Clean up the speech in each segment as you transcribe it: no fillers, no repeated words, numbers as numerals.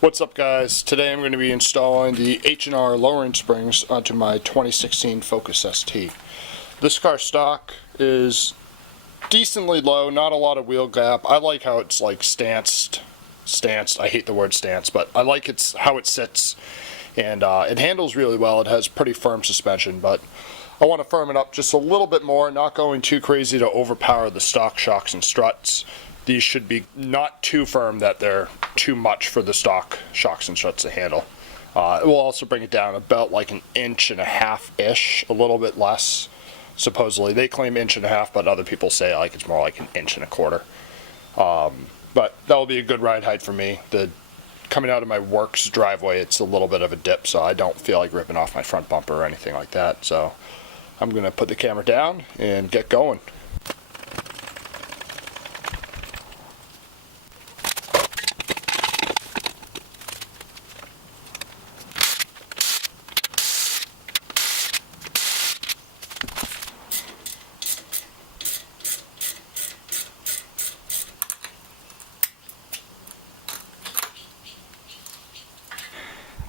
What's up, guys? Today I'm going to be installing the H&R lowering springs onto my 2016 Focus ST. This car stock is decently low, not a lot of wheel gap. I like how it's like stanced. I hate the word stance, but I like how it sits, and it handles really well. It has pretty firm suspension, but I want to firm it up just a little bit more, not going too crazy to overpower the stock shocks and struts. These should be not too firm that they're too much for the stock shocks and struts to handle. It will also bring it down about like 1.5 inches-ish, a little bit less. Supposedly, they claim 1.5 inches, but other people say like it's more like 1.25 inches. But that will be a good ride height for me. Coming out of my work's driveway, it's a little bit of a dip, so I don't feel like ripping off my front bumper or anything like that. So I'm going to put the camera down and get going.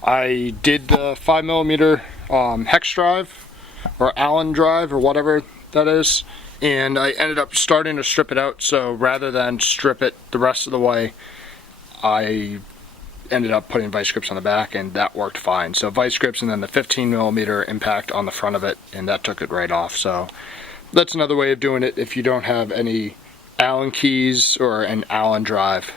I did the 5mm hex drive, or Allen drive, or whatever that is, and I ended up starting to strip it out. So rather than strip it the rest of the way, I ended up putting vice grips on the back, and that worked fine. So vice grips and then the 15mm impact on the front of it, and that took it right off. So that's another way of doing it if you don't have any Allen keys or an Allen drive.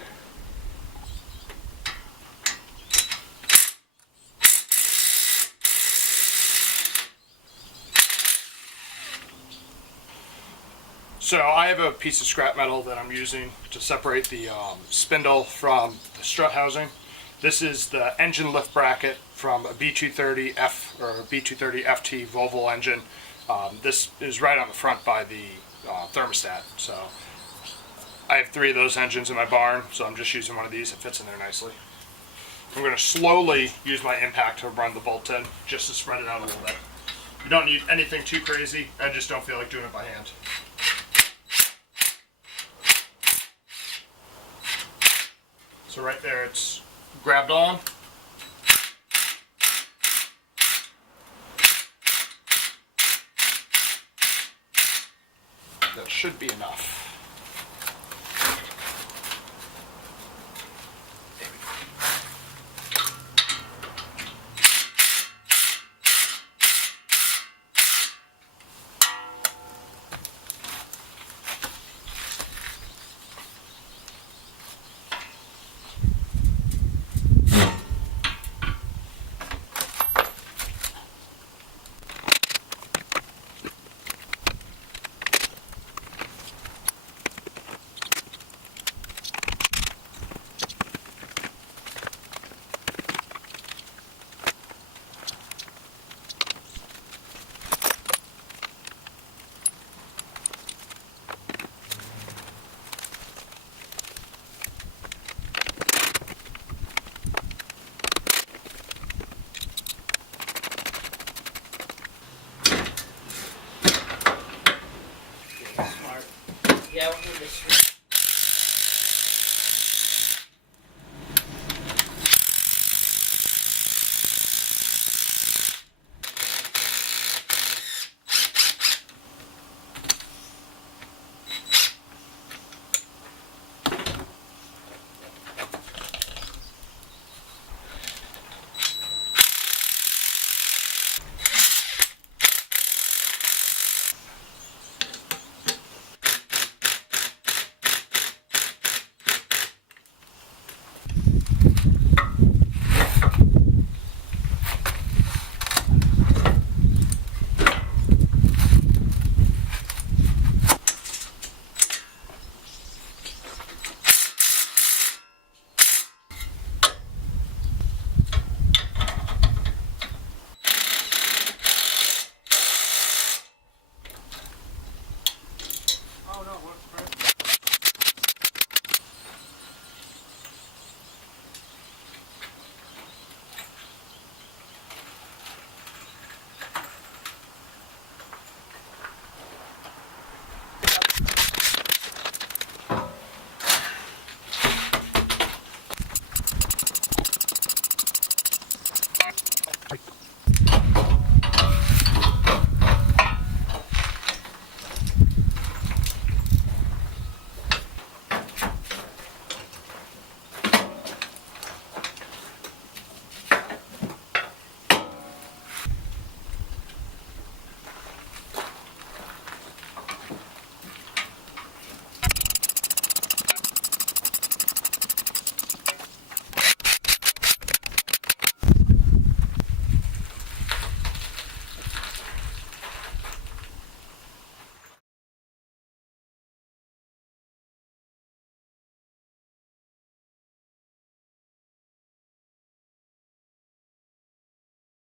So I have a piece of scrap metal that I'm using to separate the spindle from the strut housing. This is the engine lift bracket from a B230F or B230 FT Volvo engine. This is right on the front by the thermostat. So I have 3 of those engines in my barn, so I'm just using one of these. It fits in there nicely. I'm going to slowly use my impact to run the bolts in, just to spread it out a little bit. You don't need anything too crazy. I just don't feel like doing it by hand. So right there, it's grabbed on. That should be enough.